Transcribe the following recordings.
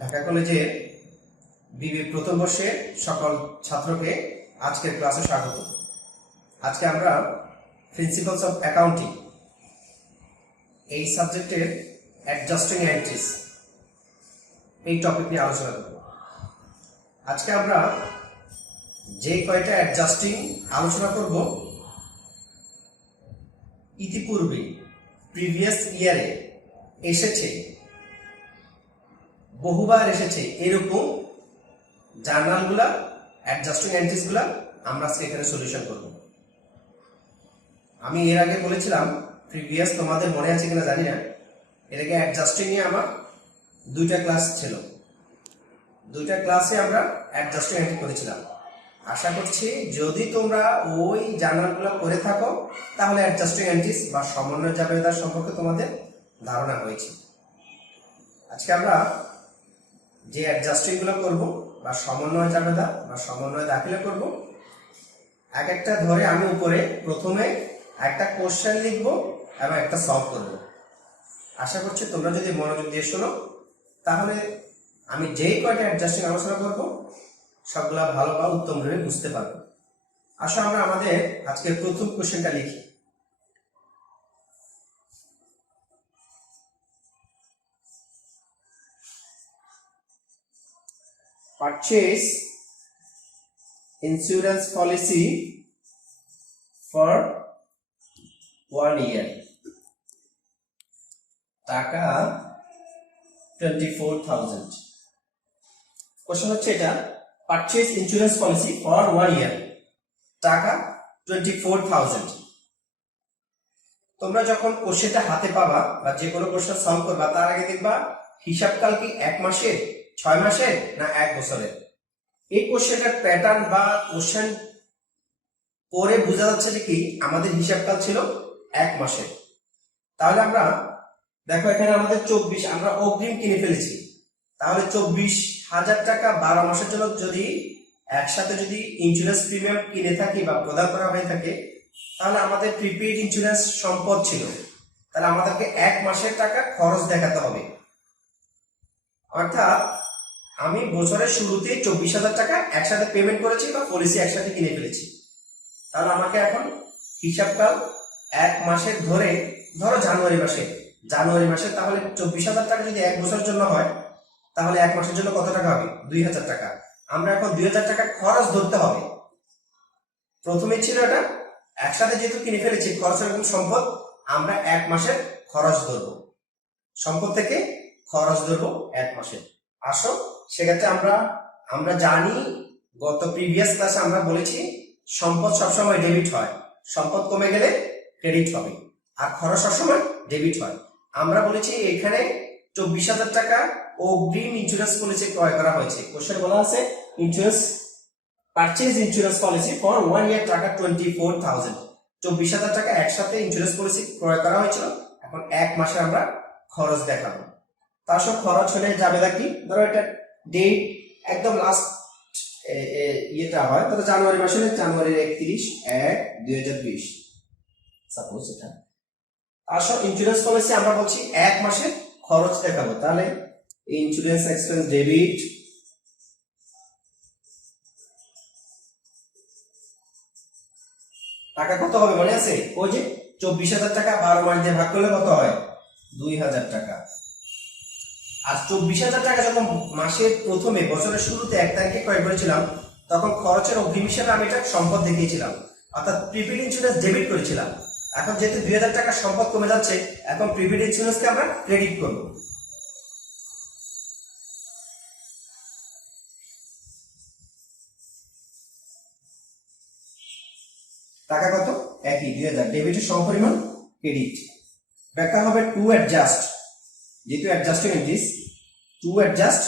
ঢাকা কলেজে বিবি প্রথম বর্ষের সকল ছাত্রকে আজকের ক্লাসে স্বাগত। আজকে আমরা প্রিন্সিপালস অফ অ্যাকাউন্টিং এই সাবজেক্টের অ্যাডজাস্টিং এন্ট্রিজ এই টপিক নিয়ে আলোচনা করব। আজকে আমরা যে কয়টা অ্যাডজাস্টিং আলোচনা করব ইতিপূর্বে প্রিভিয়াস ইয়ারে এসেছে, বহুবার এসেছে, এরকম জার্নালগুলা অ্যাডজাস্টিং এন্ট্রিজগুলা আমরা আজকে এখানে সলিউশন করব। আমি এর আগে বলেছিলাম, প্রিভিয়াস তোমাদের মনে আছে কিনা জানি না, এর আগে অ্যাডজাস্টিং নিয়ে আমার দুইটা ক্লাস ছিল। দুইটা ক্লাসে আমরা অ্যাডজাস্টিং এন্ট্রি করেছিলাম। আশা করছি যদি তোমরা ওই জার্নালগুলো করে থাকো তাহলে অ্যাডজাস্টিং এন্ট্রিজ বা সমন্বয় জাবেদা সম্পর্কে তোমাদের ধারণা হয়েছে। আজকে আমরা যে অ্যাডজাস্টিং গুলো করবো বা সমন্বয় জাবেদা বা সমন্বয় দাখিলা করব, এক একটা ধরে আমি উপরে প্রথমে একটা কোশ্চেন লিখবো এবং একটা সলভ করব। আশা করছি তোমরা যদি মনোযোগ দিয়ে শোনো তাহলে আমি যেই কয়টা অ্যাডজাস্টিং আলোচনা করব সবগুলা ভালোভাবে উত্তমভাবে বুঝতে পারবো। আসো আমরা আমাদের আজকের প্রথম কোশ্চেনটা লিখি। Purchase insurance policy for 1 year, টাকা 24,000। কোশ্চেন হচ্ছে এটা, purchase insurance policy for 1 year, টাকা 24,000। তোমরা যখন কোশ্চেনটা হাতে পাবা বা যে কোনো কোশ্চেন সলভ করবা তার আগে দেখবা হিসাবকাল কি 1 মাসের, 6 মাসের না 1 বছরের। এই কোশ্চেনটার প্যাটার্ন বা কোশ্চেন পরে বোঝা যাচ্ছে যে কি আমাদের হিসাবকাল ছিল 1 মাসের। তাহলে আমরা দেখো এখানে আমাদের 24 আমরা অগ্রিম কিনে ফেলেছি, তাহলে 24,000 টাকা 12 মাসের জন্য যদি একসাথে যদি ইন্স্যুরেন্স প্রিমিয়াম কিনে থাকি বা প্রদান করা হয়ে থাকে তাহলে আমাদের প্রিপেইড ইন্স্যুরেন্স সম্পদ ছিল, তাহলে আমাদেরকে 1 মাসের টাকা খরচ দেখাতে হবে। অর্থাৎ আমি বছরের শুরুতে 24,000 টাকা একসাথে পেমেন্ট করেছি বা পলিসি একসাথে কিনে ফেলেছি। তাহলে আমাকে এখন হিসাবকাল 1 মাসের ধরে, ধরো জানুয়ারি মাসে তাহলে 24,000 টাকা যদি 1 বছরের জন্য হয় তাহলে 1 মাসের জন্য কত টাকা হবে? 2,000 টাকা। আমরা এখন 2,000 টাকা খরচ ধরতে হবে। প্রথমে ছিল এটা একসাথে যেহেতু কিনে ফেলেছি খরচের এবং সম্পদ, আমরা 1 মাসের খরচ ধরবো, সম্পদ থেকে খরচ ধরবো 1 মাসের। আসো সেক্ষেত্রে আমরা জানি গত প্রিভিয়াস ক্লাসে আমরা বলেছি সম্পদ সবসময় ডেবিট হয়, সম্পদ কমে গেলে ক্রেডিট হবে, আর খরচ সবসময় ডেবিট হয়। আমরা বলেছি এখানে 24,000 টাকা অগ্রিম ইন্স্যুরেন্স পলিসি ক্রয় করা হয়েছে। কোশ্চেন বলা আছে insurance purchase insurance policy for 1 year, টাকা 24,000। 24,000 টাকা একসাথে ইন্স্যুরেন্স পলিসি ক্রয় করা হয়েছিল। এখন 1 মাসে আমরা খরচ দেখাবো। তার সব খরচ হলে যাবে কি, ধরো এটা ডেট একদম লাস্ট ইয়েটা হয়, তাহলে জানুয়ারি মাসে জানুয়ারির 31/1/2020 সাপোজ এটা। আসলে ইন্স্যুরেন্স পলিসি আমরা বলছি 1 মাসের খরচ দেখাবো, তাহলে ইন্স্যুরেন্স এক্সপেন্স ডেবিট টাকা কত হবে মনে আছে? ওই যে 24,000 টাকা 12 মাস দিয়ে ভাগ করলে কত হয়? 2,000 টাকা। আর 24,000 টাকা যখন মাসের প্রথমে বছরের শুরুতে 1 তারিখে ক্রয় করেছিলাম তখন খরচের অগ্রিম হিসেবে আমি এটা সম্পদ দেখিয়েছিলাম, অর্থাৎ প্রিপেইড ইন্স্যুরেন্স ডেবিট করেছিলাম। এখন যেহেতু 2,000 টাকা সম্পদ কমে যাচ্ছে, এখন প্রিপেইড ইন্স্যুরেন্সকে আমরা ক্রেডিট করব। টাকা কত? একই 2,000, ডেবিটের সমপরিমাণ ক্রেডিট। ব্যাখ্যা হবে টু অ্যাডজাস্ট, যেহেতু adjusting entries, to adjust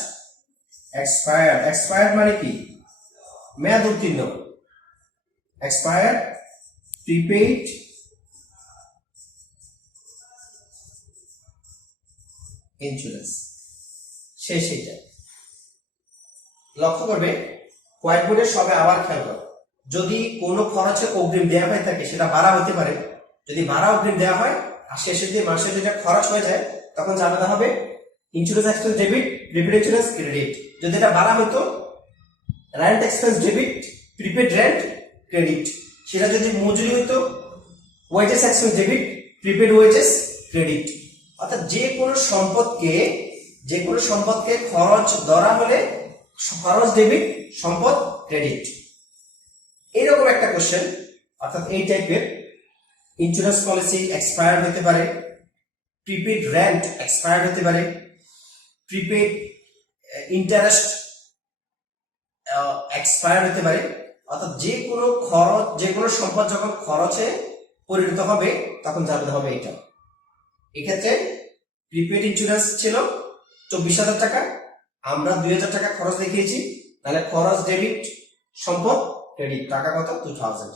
expired. Expired মানে কি? মেয়াদ উত্তীর্ণ। এক্সপায়ার্ড প্রিপেইড ইন্স্যুরেন্স শেষ। এটা লক্ষ্য করবে হোয়াইট বোর্ডের সবে আবার খেয়াল করো, যদি কোনো খরচে অগ্রিম দেওয়া হয়ে থাকে সেটা ভাড়া হতে পারে, যদি ভাড়া অগ্রিম দেওয়া হয় আর শেষের দিয়ে মাসে যেটা খরচ হয়ে যায় তখন জানাতে হবে insurance expense debit, prepaid insurance credit. যদি এটা বাড়া হতো rent expense debit, prepaid rent credit. সেটা যদি মজুরি হতো wages expense debit, prepaid wages credit. অর্থাৎ যে কোনো সম্পদকে খরচ ধরা হলে খরচ ডেবিট, সম্পদ ক্রেডিট। এইরকম একটা কোশ্চেন, অর্থাৎ এই টাইপের। ইন্স্যুরেন্স পলিসি এক্সপায়ার্ড হতে পারে, প্রিপেড রেন্ট এক্সপায়ার্ড হতে পারে, প্রিপেড ইন্টারেস্ট এক্সপায়ার্ড হতে পারে। অর্থাৎ যে কোনো সম্পদ যখন খরচে পরিণত হবে তখন জানতে হবে এটা। এক্ষেত্রে প্রিপেড ইন্স্যুরেন্স ছিল 24,000 টাকা, আমরা 2,000 টাকা খরচ দেখিয়েছি, তাহলে খরচ ডেবিট, সম্পদ ক্রেডিট। টাকা কত? 2,000।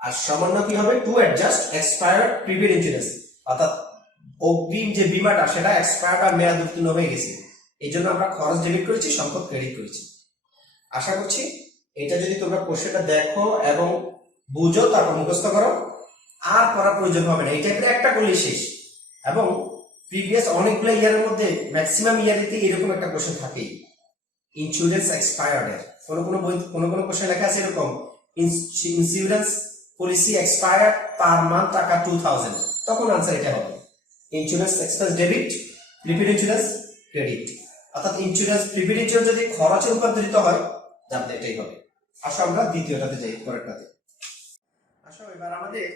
আর সামান্য কি হবে? To adjust expired prepaid insurance, অর্থাৎ অগ্রিম যে বীমাটা সেটা এক্সপায়ার্ড বা মেয়াদ উত্তীর্ণ হয়ে গেছে, এই জন্য আমরা খরচ ডেবিট করেছি, সম্পদ ক্রেডিট করেছি। আশা করছি এটা যদি তোমরা কোশ্চেনটা দেখো এবং বুঝো, তারপর মুখস্থ করো, আর করার প্রয়োজন হবে না। এই টাইপের একটা করলেই শেষ। এবং প্রিভিয়াস অনেকগুলো ইয়ারের মধ্যে ম্যাক্সিমাম ইয়ারেতে এরকম একটা কোশ্চেন থাকেই, ইন্স্যুরেন্স এক্সপায়ার্ড এর। কোনো কোশ্চেন লেখা আছে এরকম, insurance policy expired per month টাকা 2,000, তখন আনসার এটা হবে insurance expense debit, prepaid insurance credit. অর্থাৎ ইন্স্যুরেন্স প্রিপেড ইন্স্যুরেন্স যদি খরচে রূপান্তরিত হয় জানতে এটাই হবে। আসো আমরা দ্বিতীয়টাতে যাই, পরেরটাতে আসো। এবার আমাদের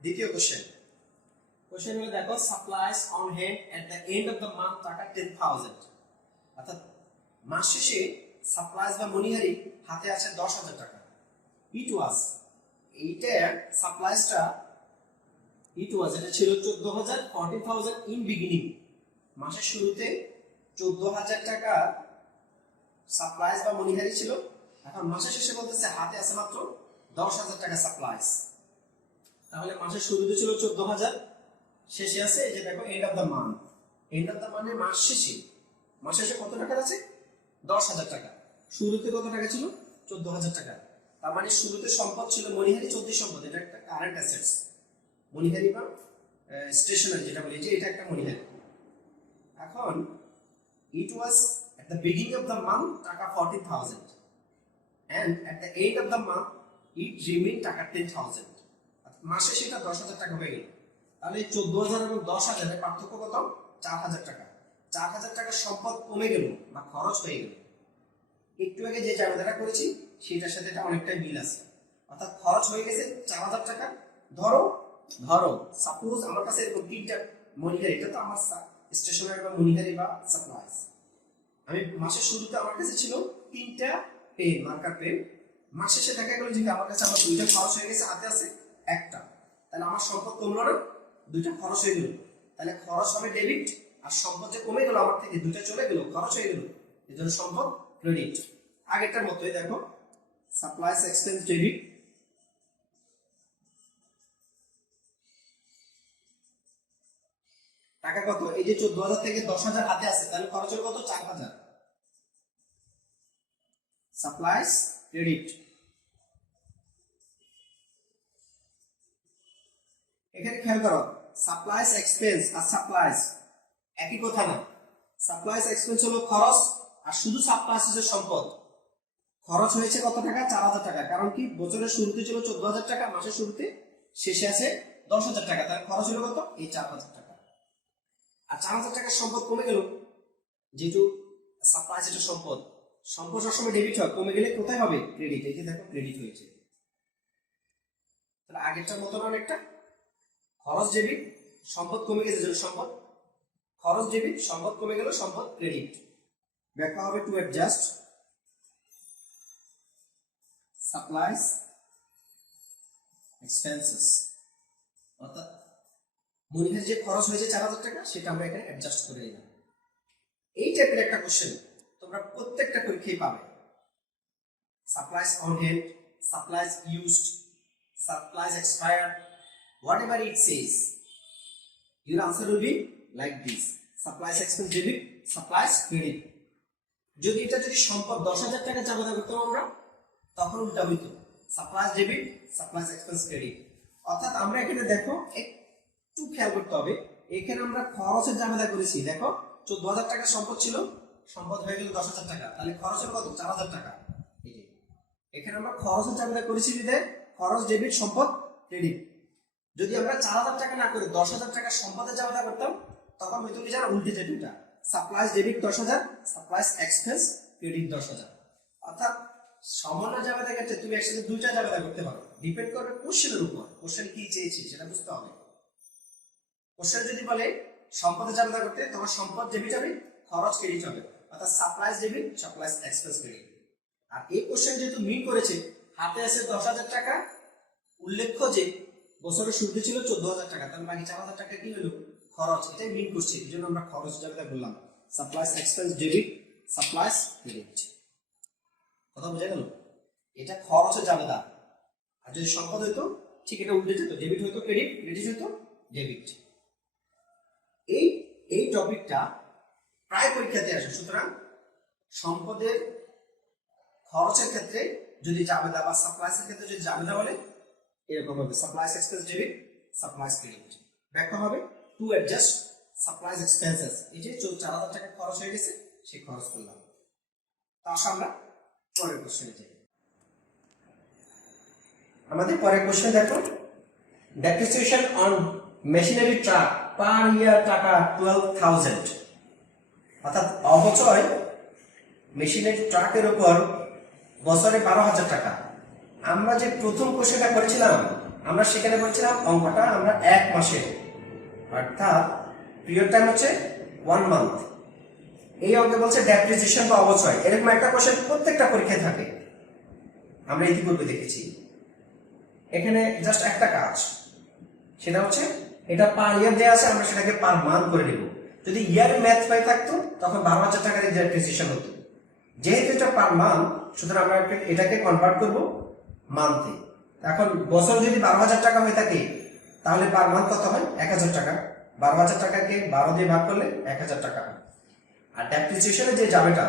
দ্বিতীয় কোশ্চেন হলো, দেখো supplies on hand at the end of the month টাকা 10,000। অর্থাৎ মাস শেষে সাপ্লাইস বা মনিহারি হাতে আছে 10,000 টাকা। ইট ওয়াজ, এইটার সাপ্লাইসটা এটা ছিল 14,000, 14,000 ইন বিগিনিং। মাসের শুরুতে 14,000 টাকা সাপ্লাইস বা মনিহারি ছিল। এখন মাসের শেষে বলতেছে হাতে আছে মাত্র 10,000 টাকা সাপ্লাইস। তাহলে মাসের শুরুতে ছিল 14,000, শেষে আছে এই যে দেখো end of the month. End of the মানে মাস শেষে কত টাকা আছে? 10,000 টাকা। শুরুতে কত টাকা ছিল? 14,000 টাকা। তার মানে শুরুতে সম্পদ ছিল মনিহারি, চলতি সম্পদ, এটা একটা কারেন্ট অ্যাসেটস। মনিহারি বা স্টেশনারি যেটা বলি, এটা একটা মনিহারি। এখন it was at the beginning of the month টাকা 14,000 and at the end of the month it remained টাকা 10,000। মাসে সেটা 10,000 টাকা হয়ে গেল। তাহলে 14,000 এবং 10,000 এর পার্থক্য কত? 4,000 টাকা। 4,000 টাকার সম্পদ কমে গেল বা খরচ হয়ে গেল। একটু আগে যে জায়গাটা করেছি সেটার সাথে এটা অনেকটাই মিল আছে। অর্থাৎ খরচ হয়ে গেছে 4,000 টাকা। ধরো সাপোজ আমার কাছে এরকম তিনটা মনিহারি, এটা তো আমার স্টেশনারি বা মনিহারি বা সাপ্লাইস। আমি মাসের শুরুতে আমার কাছে ছিল 3টা পেন, মার্কার পেন। মাস শেষে দেখা গেল যে আমার কাছে আমার 2টা খরচ হয়ে গেছে, হাতে আছে 1টা। তাহলে আমার সম্পদ কমলো না, 2টা খরচ হয়ে গেল। তাহলে খরচ হবে ডেবিট, আর সম্পদ যে কমে গেল আমার থেকে, 2টা চলে গেল, খরচ হয়ে গেল, এই জন্য সম্পদ ক্রেডিট। আগেরটার মতোই দেখো সাপ্লাইস এক্সপেন্স ডেবিট, টাকা কত? এই যে 14,000 থেকে 10,000 হাতে আছে, তাহলে খরচ হলো কত? 4,000। Supplies credit. এখানে খেয়াল করো, সাপ্লাইস এক্সপেন্স আর সাপ্লাইস একই কথা না। সাপ্লাইস এক্সপেন্স হলো খরচ, আর শুধু সাপ্লাইস হচ্ছে সম্পদ। খরচ হয়েছে কত টাকা? 4,000 টাকা। কারণ কি, বছরের শুরুতে ছিল 14,000 টাকা, মাসের শুরুতে, শেষে আছে 10,000 টাকা। তাহলে খরচ হলো কত? এই 4,000 টাকা। আর 4,000 টাকার সম্পদ কমে গেল, যেহেতু সাপ্লাইস এটা সম্পদ সবসময় ডেবিট হয়, কমে গেলে কোথায় হবে? ক্রেডিট। এই যে দেখো ক্রেডিট হয়েছে। তাহলে আগেরটার মতো অনেকটা খরচ ডেবিট, সম্পদ কমে গেছে, সম্পদ খরচ ডেবিট, সম্পদ কমে গেল, সম্পদ ক্রেডিট। ব্যাখ্যা হবে টু অ্যাডজাস্ট সাপ্লাইস এক্সপেন্সেস, অর্থাৎ মনিহারি যে খরচ হয়েছে 4,000 টাকা, সেটা আমরা এখানে অ্যাডজাস্ট করে নিলাম। এই টাইপের একটা কোশ্চেন তোমরা প্রত্যেকটা পরীক্ষায় পাবে। Supplies on hand, supplies used, supplies expired, whatever it says, your answer will be like this: supplies expense debit, supplies credit. যদি সম্পদ 10,000 টাকা জমা করতাম আমরা, তখন উল্টা হইতো supplies debit, supplies expense credit. অর্থাৎ আমরা এখানে দেখো একটু খেয়াল করতে হবে, এখানে আমরা খরচের জামেলা করেছি, দেখো 14,000 টাকা সম্পদ ছিল, সম্পদ হয়ে গেল 10,000 টাকা, তাহলে খরচ হলো কত? 4,000 টাকা। এখানে আমরা খরচের জাবেদা করেছি বিধায় খরচ ডেবিট, সম্পদ ক্রেডিট। যদি আমরা 4,000 টাকা না করে 10,000 টাকা সম্পদের জাবেদা করতাম, তখন হয়তো কি জানা উল্টে যেত, এটা supplies debit 10,000, supplies expense credit 10,000। অর্থাৎ সমন্বয় জাবেদার ক্ষেত্রে তুমি একসাথে দুইটা জাবেদা করতে পারো, ডিপেন্ড করবে কোশ্চেনের উপর, কোশ্চেন কি চেয়েছে সেটা বুঝতে হবে। কোশ্চেন যদি বলে সম্পদের জাবেদা করতে, তখন সম্পদ ডেবিট হবে, খরচ ক্রেডিট হবে, অর্থাৎ supplies debit, supplies expense credit. আর এই কোশ্চেন যেহেতু মিন করেছে, হাতে আছে 10,000 টাকা, উল্লেখ্য যে বছরের শুরুতে ছিল 14,000 টাকা, তাহলে বাকি 4,000 টাকা কি হলো? খরচ। এটাই মিন করছে, এই জন্য আমরা খরচ জাবেদা করলাম, supplies expense debit, supplies credit. কথা বোঝা গেল? এটা খরচের জাবেদা। আর যদি সম্পদ হইতো ঠিক এটা উল্টে যেত, ডেবিট হইতো ক্রেডিট, ক্রেডিট হইতো ডেবিট। এই টপিকটা প্রায় পরীক্ষাতে আসে। সুতরাং সম্পদের খরচের ক্ষেত্রে যদি জাবেদা বা সাপ্লাইসের ক্ষেত্রে যদি জাবেদা বলে, এরকম হবে supplies expense debit, supplies credit. ব্যাখ্যা হবে টু অ্যাডজাস্ট সাপ্লাইজ এক্সপেন্সেস। এই যে 4,000 টাকা খরচ হয়ে গেছে, সেই খরচ করলাম। তা আসলে আমরা পরের কোশ্চেনে যাই। আমাদের পরের কোশ্চেন দেখো, ডেপ্রিসিয়েশন অন মেশিনারি ট্রাক পার ইয়ার টাকা 12,000, অর্থাৎ অবচয় মেশিনারি ট্রাকের উপর বছরে 12,000 টাকা। আমরা যে প্রথম কোশ্চেনটা করেছিলাম, আমরা সেখানে বলছিলাম অঙ্কটা আমরা 1 মাসে, অর্থাৎ পিরিয়ড টাইম হচ্ছে 1 মান্থ। এই অঙ্কে বলছে ডেপ্রিসিয়েশন বা অবচয়, এরকম একটা কোশ্চেন প্রত্যেকটা পরীক্ষায় থাকে, আমরা ইতিপূর্বে দেখেছি। এখানে জাস্ট একটা কাজ, সেটা হচ্ছে এটা পার ইয়ার দেওয়া আছে, আমরা সেটাকে পার মান্থ করে নেব। যদি ইয়ার ম্যাথ পাই থাকতো তখন 12,000 টাকার ডেপ্রিসিয়েশন হতো। যেহেতু এটা পার মান্থ, সুতরাং আমরা এটাকে কনভার্ট করব মান্থে। এখন বছর যদি 12,000 টাকা হয়ে থাকে, তাহলে পার মান্থ কত হয়? 1,000 টাকা। 12,000 টাকাকে 12 দিয়ে ভাগ করলে 1,000 টাকা হয়। আর ডেপ্রিসিয়েশনের যে জাবেটা,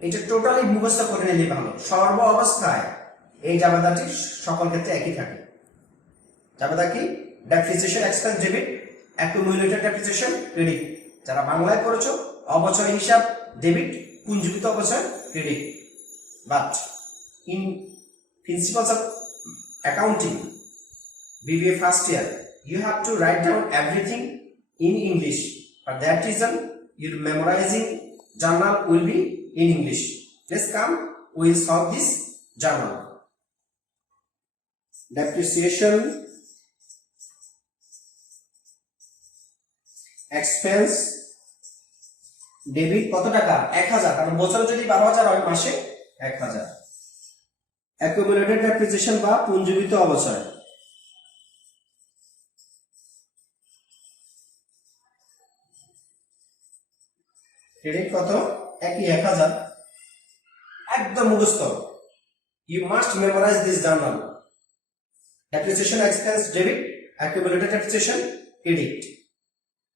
এটা টোটালি মুখস্থ করে নিলে ভালো। সর্ব অবস্থায় এই জাবেদাটি সকল ক্ষেত্রে একই থাকে। জাবেদা কি? Depreciation expense debit, accumulated depreciation credit. যারা বাংলায় করেছো, অবচয় হিসাব ডেবিট, পুঞ্জীভূত অবচয় credit. But in principles of accounting BBA first year, you have to write down everything in English. For that reason, your memorizing journal will be in English. Let's come, we will solve this journal. Depreciation expense debit কত টাকা? 1,000, কারণ বছরে যদি 12,000 হয়, মাসে 1,000। accumulated depreciation বা পুঞ্জীভূত অবচয়, ক্রেডিট কত? একই 1,000। একদম মুখস্থ, you must memorize this journal. Depreciation expense debit, accumulated depreciation credit,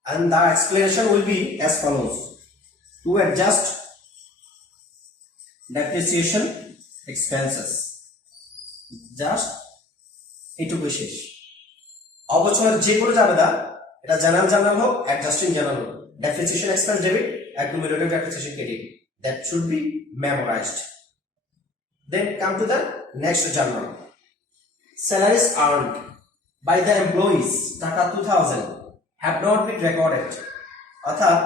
and the explanation will be as follows. To adjust depreciation expenses, just এইটুকু শেষ। অবচয়ের যে কোনো জাবেদা, এটা জেনারেল জার্নাল হোক, অ্যাডজাস্টিং জার্নাল হোক, depreciation expense debit, accumulated depreciation credit, that should be memorized. Then come to the next journal. Salaries earned by the employees টাকা 2,000 have not been recorded, অর্থাৎ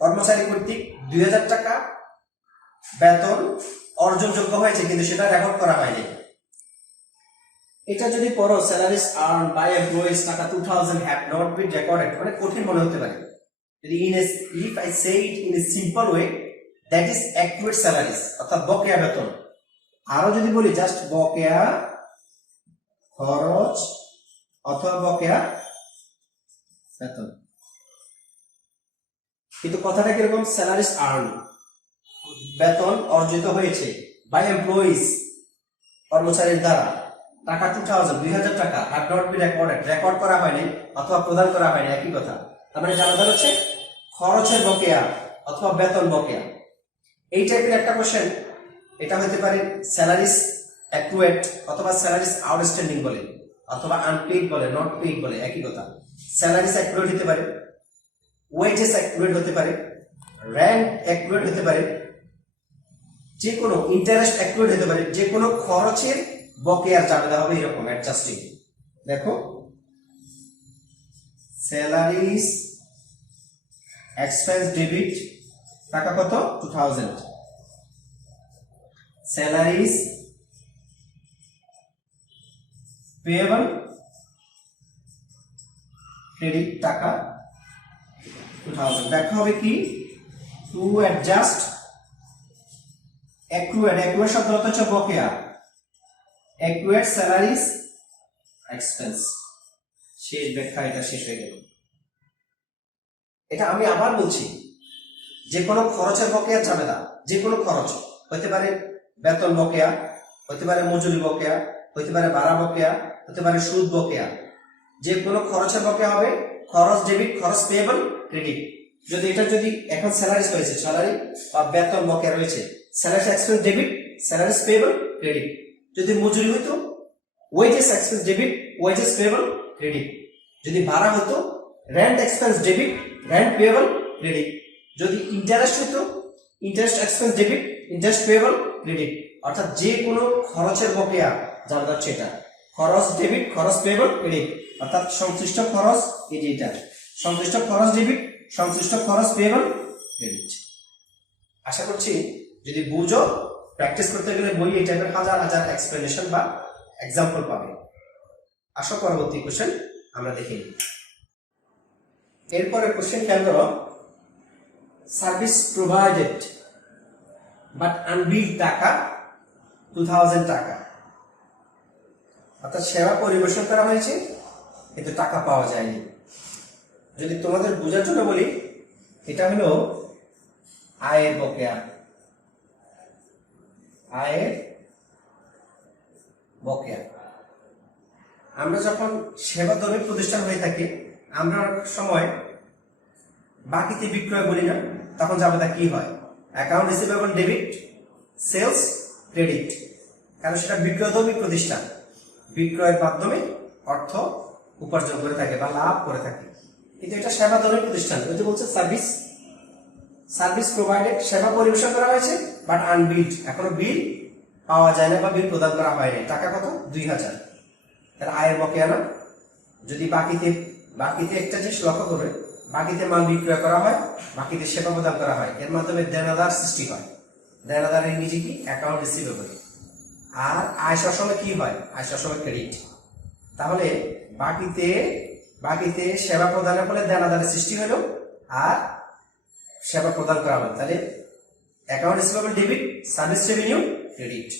কর্মচারী কর্তৃক 2,000 টাকা বেতন অর্জনযোগ্য হয়েছে, কিন্তু সেটা রেকর্ড করা হয়নি। এটা যদি পড়ো, salaries earned by employees টাকা 2,000 have not been recorded, অনেক কঠিন মনে হতে পারে। যদি if I say it in a simple way, that is accrued salaries, অর্থাৎ বকেয়া বেতন। আরো যদি বলি জাস্ট বকেয়া খরচ অথবা বকেয়া বেতন, কিন্তু কথাটা কিরকম? স্যালারিজ আর্ন, বেতন অর্জিত হয়েছে, বাই এমপ্লয়িজ কর্মচারীর দ্বারা, টাকা 2,000 টাকা, have not be recorded, record করা হয়নি অথবা প্রদান করা হয়নি, একই কথা। তার মানে জানা হচ্ছে খরচের বকেয়া অথবা বেতন বকেয়া। এই টাইপের একটা কোশ্চেন, এটা হতে পারে স্যালারিজ অ্যাকুয়েট অথবা স্যালারিজ আউটস্ট্যান্ডিং বলে, অথবা আনপেইড বলে, নট পেইড বলে, একই কথা। স্যালারিজ অ্যাকুয়েট হতে পারে, ওয়েজেস অ্যাকুরেট হতে পারে, রেন্ট অ্যাকুরেট হতে পারে, যে কোনো ইন্টারেস্ট অ্যাকুরেট হতে পারে, যে কোনো খরচের বকেয়ার জাবেদা হবে এরকম অ্যাডজাস্টিং। দেখো, স্যালারিজ এক্সপেন্স ডেবিট টাকা কত 2000, স্যালারিজ পেয়েবল ক্রেডিট টাকা 2000। দেখা হবে কি টু অ্যাডজাস্ট অ্যাকুরেট, অ্যাকুরেট শব্দ অর্থ হচ্ছে বকেয়া, অ্যাকুরেট স্যালারিজ এক্সপেন্স। শেষ ব্যাখ্যা, এটা শেষ হয়ে গেল। এটা আমি আবার বলছি, যে কোনো খরচের বকেয়া জাবেদা, যে কোনো খরচ হতে পারে, বেতন বকেয়া হতে পারে, মজুরি বকেয়া হতে পারে, ভাড়া বকেয়া হতে পারে, সুদ বকেয়া, যে কোনো খরচের বকেয়া হবে খরচ ডেবিট, খরচ পেয়েবল ক্রেডিট। যদি এটা যদি এখন স্যালারিজ হয়েছে, স্যালারি বা বেতন বকেয়া রয়েছে, salary expense debit, salaries payable credit. যদি মজুরি হতো wages expense debit, wages payable credit. যদি ভাড়া হতো rent expense debit, rent payable credit. যদি ইন্টারেস্ট হতো interest expense debit, interest payable credit. অর্থাৎ যে কোনো খরচের বকেয়া জানা যাচ্ছে এটা খরচ ডেবিট, খরচ পেয়েবল ক্রেডিট। অর্থাৎ সংশ্লিষ্ট খরচ, এই যে এটা সংশ্লিষ্ট খরচ ডেবিট, সংশ্লিষ্ট খরচ পেয়েবল ক্রেডিট। আশা করছি যদি বুঝো, প্র্যাকটিস করতে গেলে বই এই টাইপের হাজার হাজার এক্সপ্লেনেশন বা এক্সাম্পল পাবে। আসো পরবর্তী কোশ্চেন আমরা দেখে নিই। এরপরে কোশ্চেন খেয়াল করো, সার্ভিস প্রোভাইডেড বাট আনবিল টাকা 2000 টাকা। অর্থাৎ সেবা পরিবেশন করা হয়েছে কিন্তু টাকা পাওয়া যায়নি। যদি তোমাদের বোঝার জন্য বলি, এটা হলো আয়ের বকেয়া, আয়ের বকেয়া। আমরা যখন সেবা দ্রব্য প্রতিষ্ঠান হয়ে থাকি, আমরা অনেক সময় বাকিতে বিক্রয় বলি না, তখন জাবেদা কি হয় account receivable debit, sales credit. কারণ সেটা বিক্রয়ধর্মী প্রতিষ্ঠান, বিক্রয়ের মাধ্যমে অর্থ উপার্জন করে থাকে বা লাভ করে থাকে। কিন্তু এটা সেবা ধর্মী প্রতিষ্ঠান, ওই যে বলছে সার্ভিস, সার্ভিস প্রোভাইডেড, সেবা পরিবেশন করা হয়েছে বাট আনবিল্ড, এখনো বিল পাওয়া যায় না বা বিল প্রদান করা হয়নি। টাকা কত 2000। তার আয়ের বকেয়া না। যদি বাকিতে একটা জিনিস লক্ষ্য করবে, বাকিতে মাল বিক্রয় করা হয়, বাকিতে সেবা প্রদান করা হয়, এর মাধ্যমে দেনাদার সৃষ্টি হয়। দেনাদারের নিজে কি অ্যাকাউন্ট রিসিভেবল। আর আয় সবসময় কি হয়, আয় সবসময় ক্রেডিট। তাহলে বাকিতে সেবা প্রদানের ফলে দেনাদারের সৃষ্টি হলো আর সেবা প্রদান করা হলো। তাহলে account receivable debit, service revenue credit.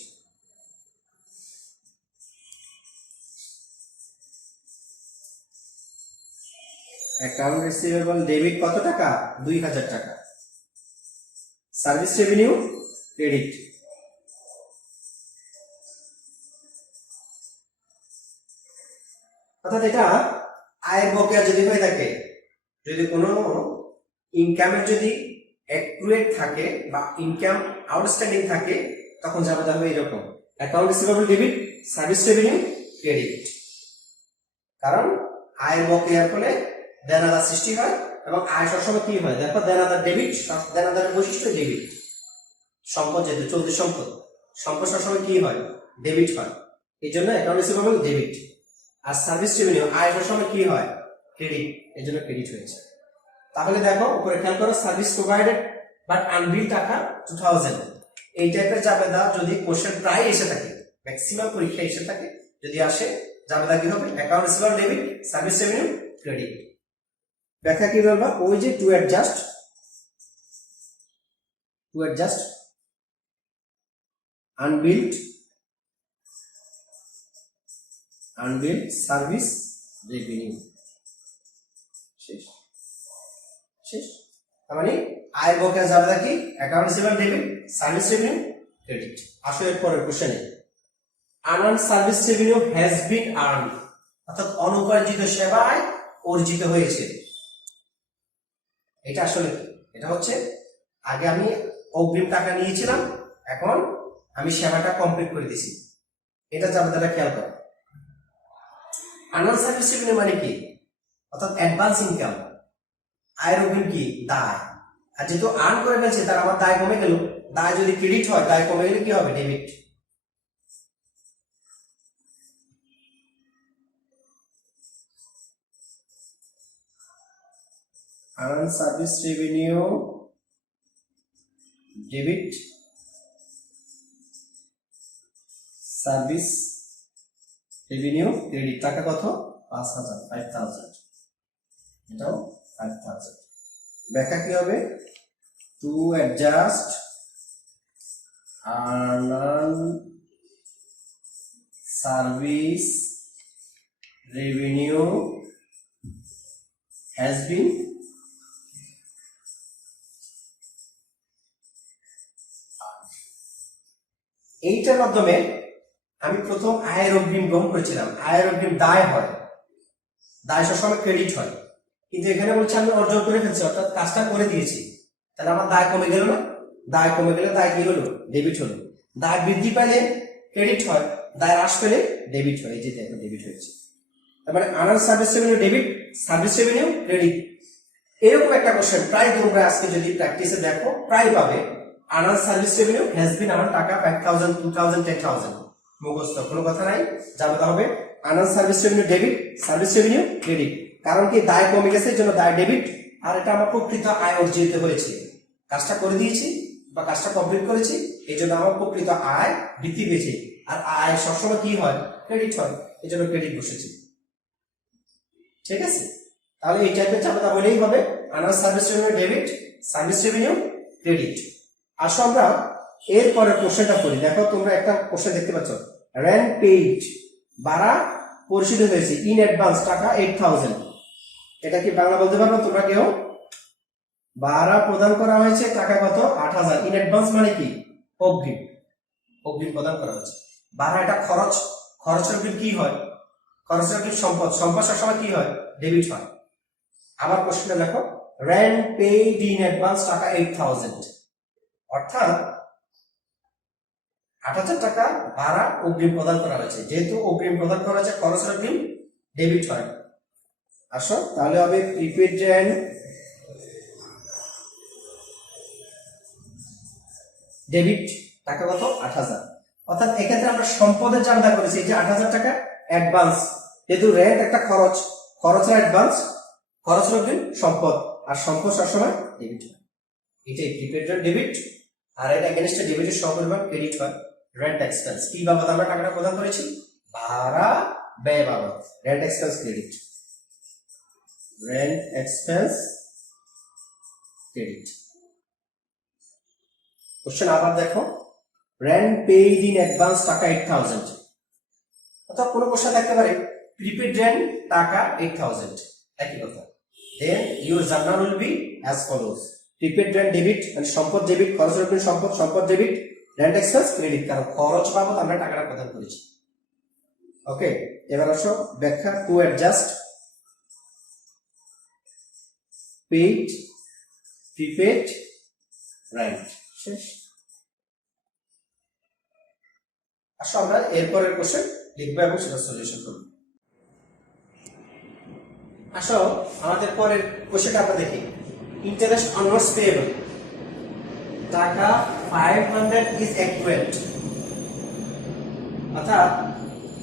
Account receivable debit কত টাকা 2000 টাকা, সার্ভিস রেভিনিউ ক্রেডিট। অর্থাৎ এটা আয়ের বকেয়া যদি হয়ে থাকে, যদি কোনো ইনকামের যদি অ্যাকুরেট থাকে বা ইনকাম আউটস্ট্যান্ডিং থাকে, তখন জাবেদা হবে এরকম account receivable debit, service revenue credit. কারণ আয়ের বকেয়ার ফলে দেনাদার সৃষ্টি হয় এবং আয় সবসময় কি হয়, দেখো দেনাদার ডেবিট, দেনাদারের বৈশিষ্ট্য ডেবিট। সম্পদ যেহেতু চলতি সম্পদ, সম্পদ সবসময় কি হয় ডেবিট হয়, এই জন্য অ্যাকাউন্ট রিসিভেবল ডেবিট। আর সার্ভিস রেভিনিউ আয় সবসময় কি হয় ক্রেডিট, এই জন্য ক্রেডিট হয়েছে। তাহলে দেখো উপরে খেয়াল করো, সার্ভিস প্রোভাইডেড বাট আনবিল টাকা 2000। এই টাইপের জাবেদা যদি কোশ্চেন প্রায় এসে থাকে, ম্যাক্সিমাম পরীক্ষায় এসে থাকে, যদি আসে জাবেদা কি হবে account receivable debit, service revenue credit. ব্যাখ্যা কি বলবা, ওই যে to adjust unbilled service revenue. শেষ। তার মানে আয়ের বকেয়া জাবেদা কি account receivable debit, service revenue credit. আসো এর পরের কোশ্চেনে, unearned service revenue has been earned. অর্থাৎ অনুপার্জিত সেবায় অর্জিত হয়েছে। এটা আসলে কি, এটা হচ্ছে আগে আমি অগ্রিম টাকা নিয়েছিলাম, এখন আমি সেবাটা কমপ্লিট করে দিছি, এটা জাবেদাটা খেয়াল করো। আনআর্নড সার্ভিস রেভিনিউ মানে কি, অর্থাৎ অ্যাডভান্স ইনকাম। আয়ের অগ্রিম কি দায়, আর যেহেতু আর্ন করে ফেলছে তার আমার দায় কমে গেল, দায় যদি ক্রেডিট হয় দায় কমে গেলে কি হবে debit. Earn service revenue debit, service revenue credit. টাকা কত 5,000 5,000, এটাও 5,000। ব্যাখ্যা কি হবে to adjust earn service revenue has been এইটার মাধ্যমে আমি প্রথম আয়ের অগ্রিম গ্রহণ করেছিলাম। আয়ের অগ্রিম দায় হয়, দায় সবসময় ক্রেডিট হয়, কিন্তু এখানে বলছে আমি অর্জন করে ফেলছি, অর্থাৎ কাজটা করে দিয়েছি, তাহলে আমার দায় কমে গেল না? দায় কমে গেলে দায় কি হলো ডেবিট হলো। দায় বৃদ্ধি পেলে ক্রেডিট হয়, দায় হ্রাস পেলে ডেবিট হয়। এই যে দেখো ডেবিট হয়েছে। তারপরে আনার service revenue debit, service revenue credit. এরকম একটা কোশ্চেন প্রায় তোমরা আজকে যদি প্র্যাকটিসে দেখো প্রায় পাবে। আনার সার্ভিস রেভিনিউ হ্যাজ বিন, আমার টাকা 5,000 2,000 10,000, মুখস্থ, কোনো কথা নাই, জানতে হবে। আনার service revenue debit, service revenue credit. কারণ কি দায় কমে গেছে এই জন্য দায় ডেবিট, আর এটা আমার প্রকৃত আয় অর্জিত হয়েছে, কাজটা করে দিয়েছি বা কাজটা কমপ্লিট করেছি, এই জন্য আমার প্রকৃত আয় বৃদ্ধি পেয়েছে। আর আয় সবসময় কি হয় ক্রেডিট হয়, এই জন্য ক্রেডিট বসেছে। ঠিক আছে, তাহলে এই টাইপের চাপটা বলেই হবে আনার service revenue debit, service revenue credit. আসো আমরা এরপরে কোশ্চেনটা করি। দেখো তোমরা একটা কোশ্চেন দেখতে পাচ্ছ, রেন্ট পেইড, ভাড়া পরিশোধ হয়েছে ইন অ্যাডভান্স টাকা 8,000। এটা কি বাংলা বলতে পারবে তোমরা কেউ? ভাড়া প্রদান করা হয়েছে টাকা কত 8,000, ইন অ্যাডভান্স মানে কি অগ্রিম, অগ্রিম প্রদান করা হয়েছে। ভাড়া এটা খরচ, খরচের অগ্রিম কি হয়, খরচের অগ্রিম সম্পদ, সম্পদ সবসময় কি হয় ডেবিট হয়। আবার কোশ্চেনটা দেখো, রেন্ট পেইড ইন অ্যাডভান্স টাকা 8,000, অর্থাৎ 8,000 টাকা ভাড়া অগ্রিম প্রদান করা হয়েছে। যেহেতু অগ্রিম প্রদান করা হয়েছে খরচের অগ্রিম ডেবিট হয়। আসো তাহলে হবে প্রিপেড রেন্ট ডেবিট, টাকা কত 8,000। অর্থাৎ এক্ষেত্রে আমরা সম্পদের জায়গা করেছি যে 8,000 টাকা অ্যাডভান্স, যেহেতু রেন্ট একটা খরচ, খরচের অ্যাডভান্স, খরচের অগ্রিম সম্পদ, আর সম্পদ সবসময় ডেবিট হয়। এটাই প্রিপেড রেন্ট ডেবিট, আর এটা এগেইনস্ট ডেবিটের সমপরিমাণ ক্রেডিট হয়। রেন্ট এক্সপেন্স কি বাবদ আমরা টাকাটা প্রদান করেছি, ভাড়া ব্যয় বাবদ, rent expense credit, rent expense credit. Question আবার দেখো, রেন্ট পেইড ইন অ্যাডভান্স টাকা 8,000, অর্থাৎ কোনো কোশ্চেন থাকতে পারে প্রিপেড রেন্ট টাকা 8,000, একই কথা। Then your journal will be as follows, prepaid rent debit মানে সম্পদ ডেবিট, খরচের অগ্রিম সম্পদ, সম্পদ ডেবিট, রেন্ট এক্সপেন্স ক্রেডিট, কারণ খরচ বাবদ আমরা টাকাটা প্রদান করেছি। ওকে, এবার আসো ব্যাখ্যা to adjust paid prepaid rent. শেষ। আসো আমরা এরপরের কোশ্চেন লিখবো এবং সেটা সলিউশন করবো। আসো আমাদের পরের কোশ্চেনটা আমরা দেখি, ইন্টারেস্ট অন নোটস পেয়েবল টাকা 500 ইজ অ্যাকুরেট, অর্থাৎ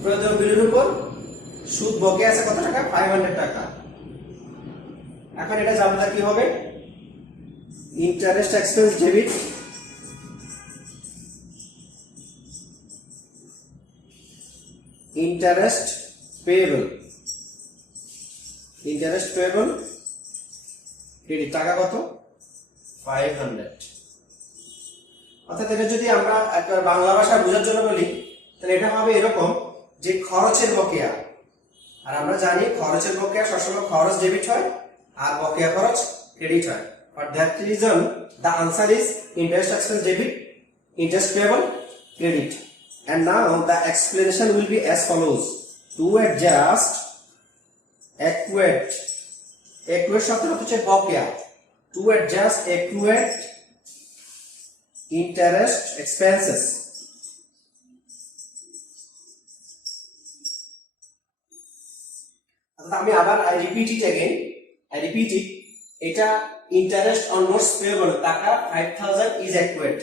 প্রয়োজন বিলের উপর সুদ বকেয়া আছে কত টাকা 500 টাকা। এখন এটা জানলে কি হবে, interest expense debit, interest payable, interest payable credit, টাকা কত 500। অর্থাৎ এটা যদি আমরা একটা বাংলা ভাষা বোঝার জন্য বলি তাহলে এটা হবে এরকম যে খরচের বকেয়া, আর আমরা জানি খরচের বকেয়া সবসময় খরচ ডেবিট হয় আর বকেয়া খরচ ক্রেডিট হয়। For that reason the answer is interest expense debit, interest payable credit. And now the explanation will be as follows, to adjust accurate, accurate শব্দ হচ্ছে বকেয়া, to adjust accurate interest expenses আমি আবার I repeat it again, I repeat it, এটা interest on notes payable টাকা 5000 is অ্যাকুয়েট।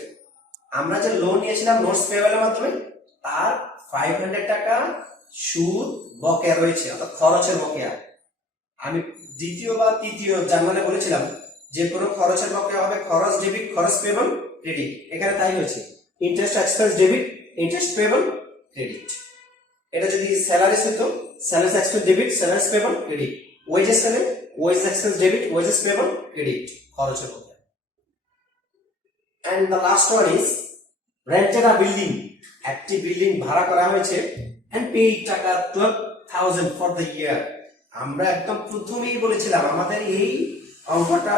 আমরা যে loan নিয়েছিলাম নোটস পেয়েবলের মাধ্যমে তার 500 টাকা সুদ বকেয়া রয়েছে, অর্থাৎ খরচের বকেয়া। আমি দ্বিতীয় বা তৃতীয় জার্নালে বলেছিলাম যে কোনো খরচের বকেয়া হবে খরচ ডেবিট, খরচ পেয়েবল, ক্রেডিট। এখানে তাই হয়েছে, interest expense debit, interest payable, credit. এটা যদি স্যালারিস হতো, salaries expense debit, salaries payable, credit. Wages হলে wages expense debit, wages payable, credit, খরচের বকেয়া। And the last one is rented a building. একটি বিল্ডিং ভাড়া করা হয়েছে এন্ড পেইড টাকা 12000 ফর দ্য ইয়ার। আমরা একদম প্রথমেই বলেছিলাম আমাদের এই অঙ্কটা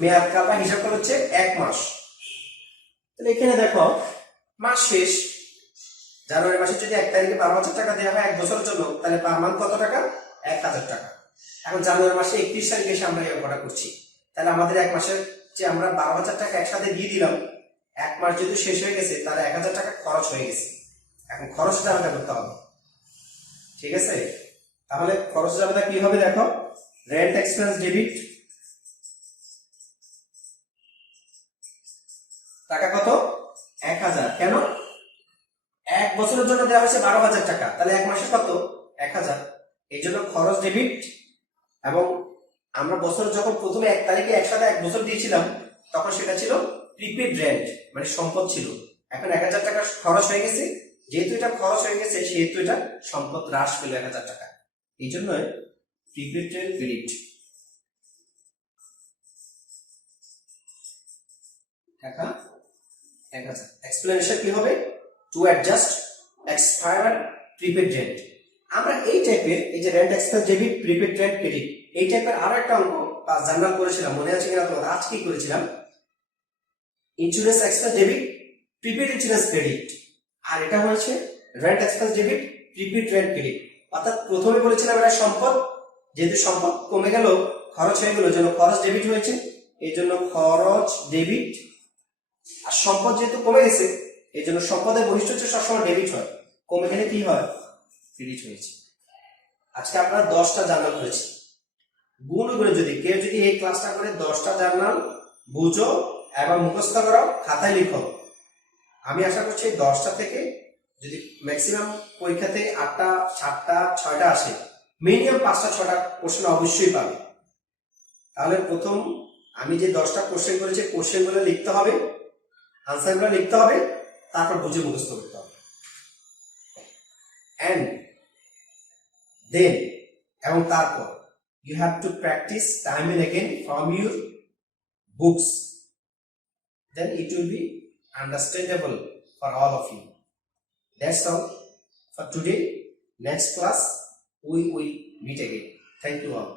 মেয়াদকাল বা হিসাবকাল হচ্ছে 1 মাস। তাহলে এখানে দেখো মাস শেষ, জানুয়ারি মাসে যদি 1 তারিখে 12,000 টাকা দেওয়া হয় 1 বছরের জন্য, তাহলে পার মান্থ কত টাকা? 1000 টাকা। এখন জানুয়ারি মাসে 31 তারিখে এসে আমরা এই অঙ্কটা করছি, তাহলে আমাদের 1 মাসের যে আমরা 12,000 টাকা একসাথে দিয়ে দিলাম, 1 মাস যেহেতু শেষ হয়ে গেছে তাহলে 1000 টাকা খরচ হয়ে গেছে। এখন খরচ জাবেদা করতে হবে, ঠিক আছে? তাহলে খরচ জাবেদা কি হবে দেখো, রেন্ট এক্সপেন্স ডেবিট টাকা কত? 1000। কেন? 1 বছরের জন্য দেওয়া হয়েছে 12,000 টাকা, তাহলে 1 মাসে কত? 1000। এই জন্য খরচ ডেবিট। এবং আমরা বছর যখন প্রথমে 1 তারিখে একসাথে 1 বছর দিয়েছিলাম তখন সেটা ছিল প্রিপেড রেন্ট, মানে সম্পদ ছিল। এখন 1000 টাকা খরচ হয়ে গেছে, যেহেতু এটা খরচ হয়ে গেছে সেহেতু এটা সম্পদ হ্রাস পেল 1000 টাকা। এই জন্য প্রিপেড রেন্ট ক্রেডিট টাকা 1000। এক্সপ্লেনেশন কি হবে? To adjust expire prepaid rent. আমরা এই টাইপের, এই যে rent expense debit, prepaid rent credit, এই টাইপের আরো একটা অঙ্ক বা জার্নাল করেছিলাম, মনে আছে কিনা তোমার? আজ কি করেছিলাম? Insurance expense debit, prepaid insurance credit. আর এটা হচ্ছে rent expense debit, prepaid rent credit. অর্থাৎ প্রথমে বলেছিলাম এটা সম্পদ, যেহেতু সম্পদ কমে গেল, খরচ হয়ে গেল, জন্য খরচ ডেবিট হয়েছে, এই জন্য খরচ ডেবিট। আর সম্পদ যেহেতু কমে গেছে এই জন্য সম্পদের বৈশিষ্ট্য হচ্ছে সবসময় ডেবিট হয়, কমে গেলে কি হয়? ক্রেডিট হয়েছে। আজকে আমরা 10টা জার্নাল করেছি। গুণ করে যদি কেউ যদি এই ক্লাসটা করে 10টা জার্নাল বুঝো এবং মুখস্থ করো, খাতায় লিখো, আমি আশা করছি 10টা থেকে যদি ম্যাক্সিমাম পরীক্ষাতে 8টা 7টা 6টা আসে, মিনিমাম 5টা 6টা কোশ্চেন অবশ্যই পাবে। তাহলে প্রথম আমি যে 10টা কোশ্চেন করেছি, কোশ্চেনগুলো লিখতে হবে, আনসারগুলো লিখতে হবে, তারপর বুঝে মুখস্থ করতে হবে। এন্ড দেন এবং তারপর you have to practice time and again from your books, then it will be understandable for all of you. That's all for today. Next class we will meet again. Thank you all.